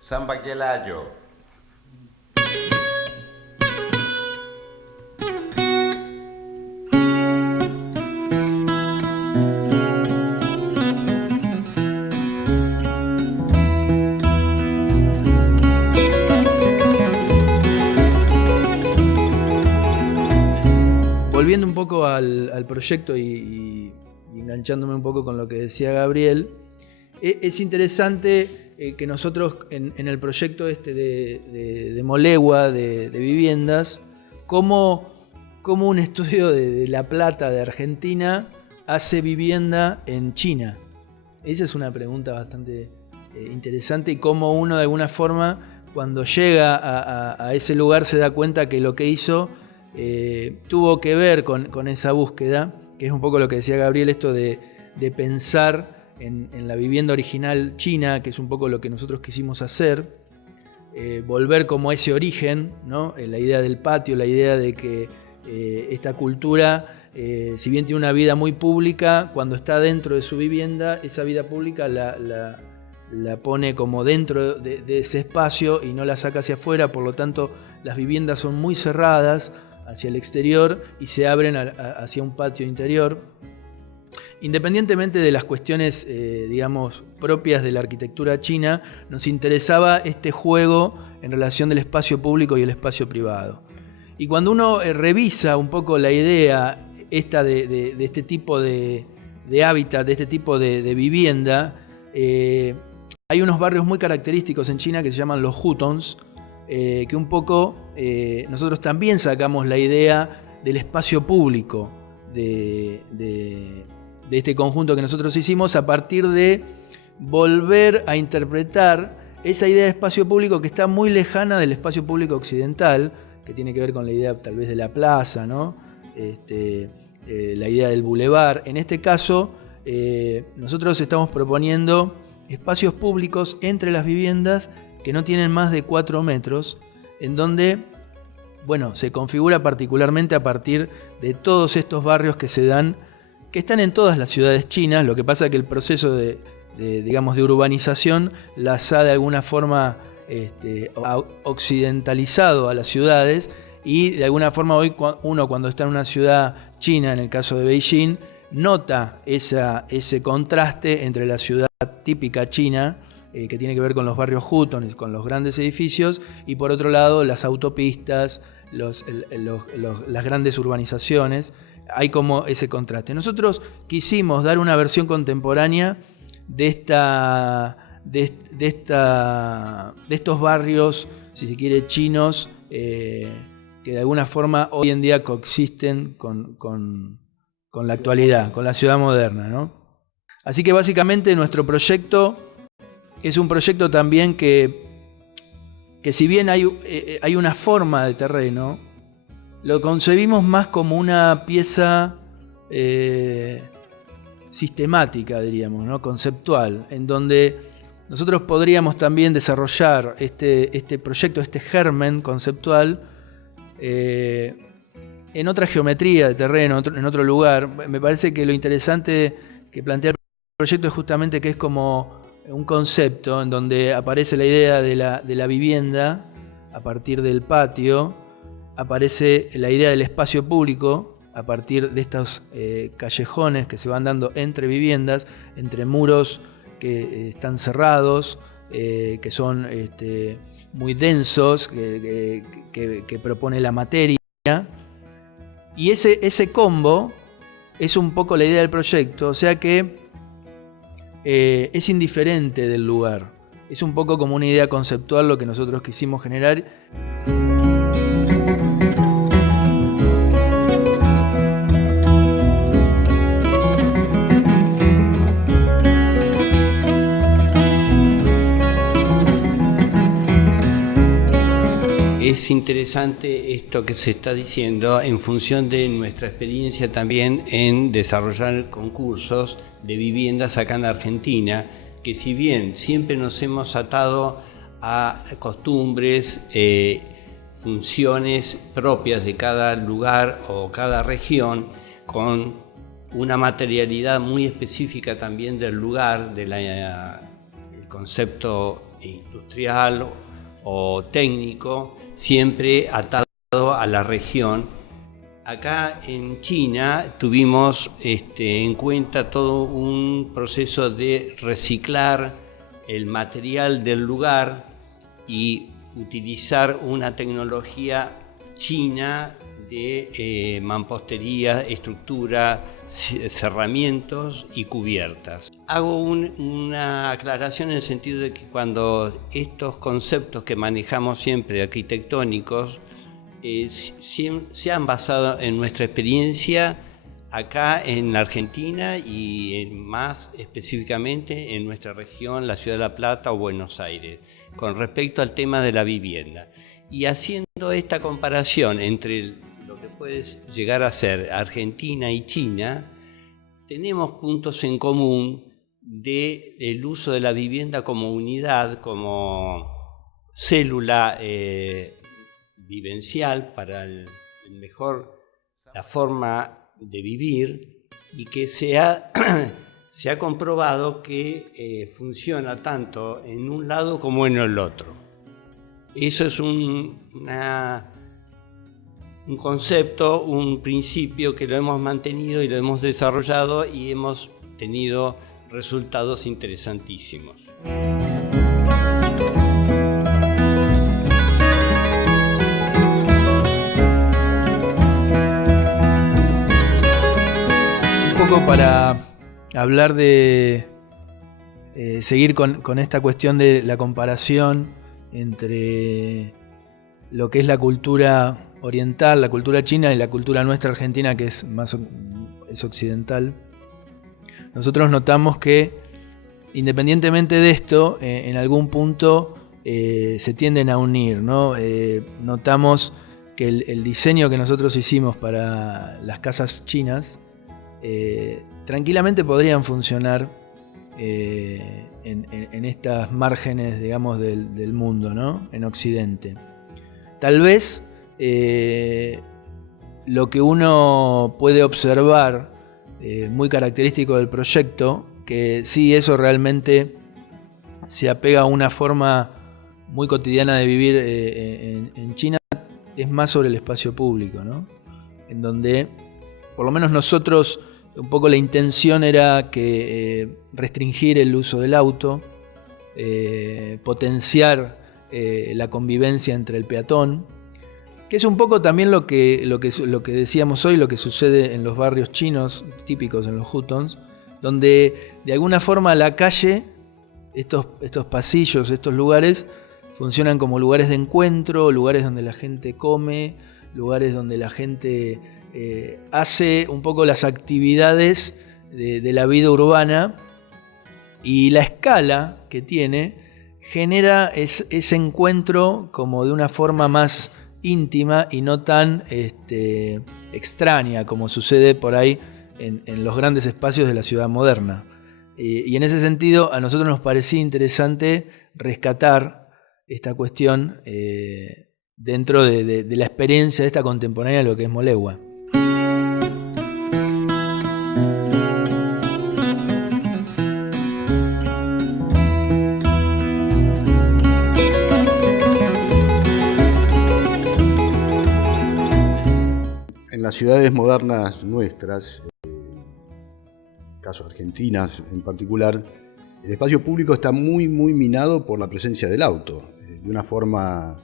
Samba Quielayo. Volviendo un poco al proyecto y enganchándome un poco con lo que decía Gabriel, es interesante que nosotros en el proyecto este de Molegua, de viviendas, como un estudio de La Plata, de Argentina, hace vivienda en China. Esa es una pregunta bastante interesante, y cómo uno de alguna forma, cuando llega a ese lugar, se da cuenta que lo que hizo tuvo que ver con esa búsqueda, que es un poco lo que decía Gabriel, esto de pensar en la vivienda original china, que es un poco lo que nosotros quisimos hacer, volver como a ese origen, ¿no? La idea del patio, la idea de que esta cultura, si bien tiene una vida muy pública, cuando está dentro de su vivienda, esa vida pública la pone como dentro de ese espacio y no la saca hacia afuera. Por lo tanto, las viviendas son muy cerradas hacia el exterior y se abren hacia un patio interior. Independientemente de las cuestiones, digamos, propias de la arquitectura china, nos interesaba este juego en relación del espacio público y el espacio privado. Y cuando uno revisa un poco la idea esta de este tipo de hábitat, de este tipo de vivienda, hay unos barrios muy característicos en China que se llaman los hutons, que un poco nosotros también sacamos la idea del espacio público de este conjunto que nosotros hicimos, a partir de volver a interpretar esa idea de espacio público que está muy lejana del espacio público occidental, que tiene que ver con la idea tal vez de la plaza, ¿no? La idea del bulevar. En este caso, nosotros estamos proponiendo espacios públicos entre las viviendas que no tienen más de 4 metros, en donde, bueno, se configura particularmente a partir de todos estos barrios que se dan, que están en todas las ciudades chinas. Lo que pasa es que el proceso digamos, de urbanización las ha de alguna forma occidentalizado a las ciudades, y de alguna forma hoy uno, cuando está en una ciudad china, en el caso de Beijing, nota ese contraste entre la ciudad típica china, que tiene que ver con los barrios hutong, con los grandes edificios, y por otro lado las autopistas, las grandes urbanizaciones. Hay como ese contraste. Nosotros quisimos dar una versión contemporánea de estos barrios, si se quiere, chinos, que de alguna forma hoy en día coexisten con la actualidad, con la ciudad moderna, ¿no? Así que básicamente nuestro proyecto es un proyecto también que si bien hay una forma de terreno, lo concebimos más como una pieza sistemática, diríamos, ¿no? Conceptual, en donde nosotros podríamos también desarrollar este proyecto, este germen conceptual, en otra geometría de terreno, en otro lugar. Me parece que lo interesante que plantea el proyecto es justamente que es como un concepto en donde aparece la idea de la vivienda a partir del patio, aparece la idea del espacio público a partir de estos callejones que se van dando entre viviendas, entre muros que están cerrados, que son muy densos, que propone la materia. Y ese combo es un poco la idea del proyecto, o sea que es indiferente del lugar. Es un poco como una idea conceptual lo que nosotros quisimos generar. Es interesante esto que se está diciendo en función de nuestra experiencia también en desarrollar concursos de viviendas acá en Argentina, que si bien siempre nos hemos atado a costumbres, funciones propias de cada lugar o cada región, con una materialidad muy específica también del lugar, el concepto industrial o técnico, siempre atado a la región. Acá en China tuvimos en cuenta todo un proceso de reciclar el material del lugar y utilizar una tecnología china de mampostería, estructura, cerramientos y cubiertas. Hago una aclaración en el sentido de que cuando estos conceptos que manejamos siempre arquitectónicos se han basado en nuestra experiencia acá en la Argentina y más específicamente en nuestra región, la Ciudad de La Plata o Buenos Aires, con respecto al tema de la vivienda. Y haciendo esta comparación entre lo que puede llegar a ser Argentina y China, tenemos puntos en común del uso de la vivienda como unidad, como célula vivencial para la forma de vivir, y que se ha comprobado que funciona tanto en un lado como en el otro. Eso es un concepto, un principio que lo hemos mantenido y lo hemos desarrollado y hemos tenido resultados interesantísimos. Para hablar de seguir con esta cuestión de la comparación entre lo que es la cultura oriental, la cultura china y la cultura nuestra argentina, que es occidental. Nosotros notamos que independientemente de esto, en algún punto se tienden a unir, ¿no? Notamos que el diseño que nosotros hicimos para las casas chinas tranquilamente podrían funcionar en estas márgenes, digamos, del mundo, ¿no? En Occidente. Tal vez lo que uno puede observar, muy característico del proyecto, que sí, eso realmente se apega a una forma muy cotidiana de vivir en China, es más sobre el espacio público, ¿no? En donde, por lo menos nosotros, un poco la intención era que restringir el uso del auto, potenciar la convivencia entre el peatón, que es un poco también lo que decíamos hoy, lo que sucede en los barrios chinos típicos, en los hutons, donde de alguna forma la calle, estos pasillos, estos lugares, funcionan como lugares de encuentro, lugares donde la gente come, lugares donde la gente hace un poco las actividades de la vida urbana, y la escala que tiene genera ese encuentro como de una forma más íntima y no tan extraña como sucede por ahí en los grandes espacios de la ciudad moderna. Y en ese sentido a nosotros nos parecía interesante rescatar esta cuestión dentro de la experiencia de esta contemporánea de lo que es Molegua. En las ciudades modernas nuestras, caso argentinas en particular, el espacio público está muy minado por la presencia del auto, de una forma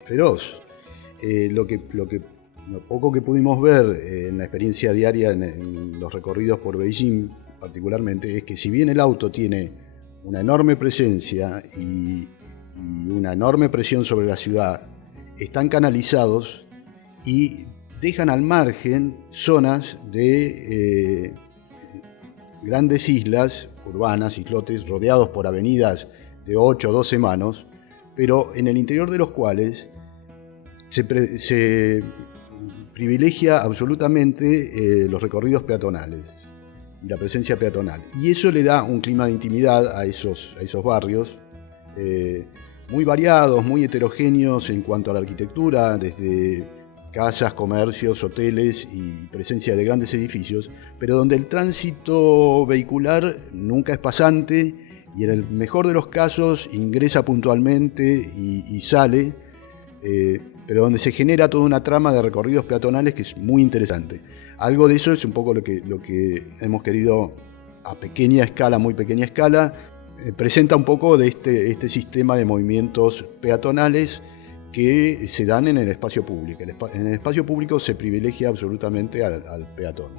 feroz. Lo poco que pudimos ver en la experiencia diaria en los recorridos por Beijing particularmente, es que si bien el auto tiene una enorme presencia y una enorme presión sobre la ciudad, están canalizados y dejan al margen zonas de grandes islas urbanas, islotes, rodeados por avenidas de 8 o 12 manos, pero en el interior de los cuales se privilegia absolutamente los recorridos peatonales y la presencia peatonal. Y eso le da un clima de intimidad a esos barrios, muy variados, muy heterogéneos en cuanto a la arquitectura, desde casas, comercios, hoteles y presencia de grandes edificios, pero donde el tránsito vehicular nunca es pasante y en el mejor de los casos ingresa puntualmente y sale, pero donde se genera toda una trama de recorridos peatonales que es muy interesante. Algo de eso es un poco lo que hemos querido a pequeña escala, muy pequeña escala, presenta un poco de este sistema de movimientos peatonales que se dan en el espacio público. En el espacio público se privilegia absolutamente al peatón.